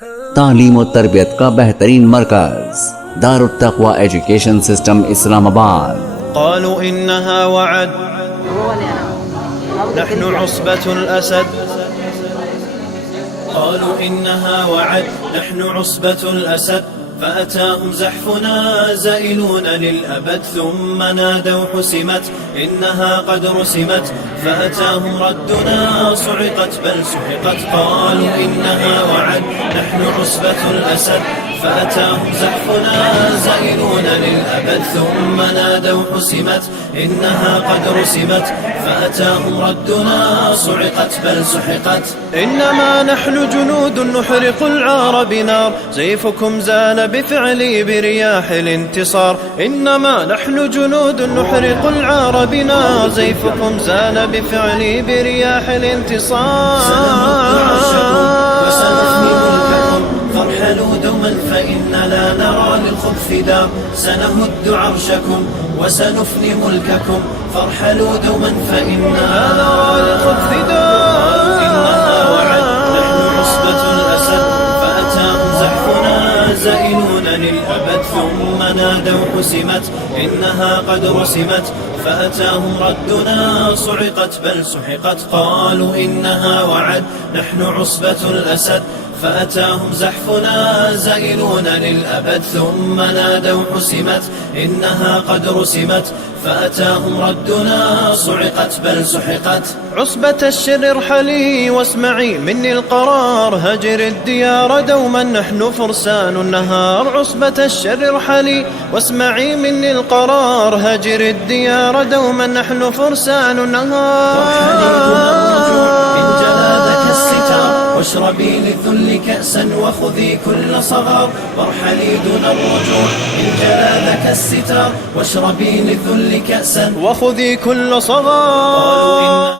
तालीम और तरबियत का बेहतरीन मरकज दारुत तक़वा एजुकेशन सिस्टम इस्लामाबाद। قالوا إنها وعد نحن عصبة الأسد. قالوا إنها وعد نحن عصبة الأسد. فأتاهم زحفنا زائلون للأبد ثم نادوا حسمت إنها قد رسمت. فأتاهم ردنا صعقت بل سحقت. قالوا إنها وعد نحن عصبة الأسد. فأتاهم زحفنا زائلون للأبد ثم نادوا حسمت إنها قد رسمت. فأتاهم ردنا صعقت بل سحقت. إنما نحن جنود نحرق العار بنار سيفكم زال بفعلي برياح الانتصار. إنما نحن جنود نحرق العار بنار سيفكم زال بفعلي برياح الانتصار. فارحلوا دوما فإن لا نرى للخبث دار. سنهد عرشكم وسنفني ملككم. فارحلوا دوما فإن لا نرى للخبث دار. إنها وعد نحن عصبة الأسد. فأتاهم زحفنا زائلون للأبد ثم نادوا حسمت إنها قد رسمت. فأتاهم ردنا صعقت بل سحقت. قالوا إنها وعد نحن عصبة الأسد. فأتاهم زحفنا زائلون للأبد ثم نادوا حسمت إنها قد رسمت. فأتاهم ردنا صعقت بل سحقت. عصبة الشر ارحلي واسمعي مني القرار. هجر الديار دوما نحن فرسان النهار. عصبة الشر ارحلي واسمعي مني القرار. هجر الديار دوما نحن فرسان النهار. واشربي للذل كأسا وخذي كل صغار. وارحلي دون الرجوع إن جلا ذاك الستار. واشربي للذل كأسا وخذي كل صغار.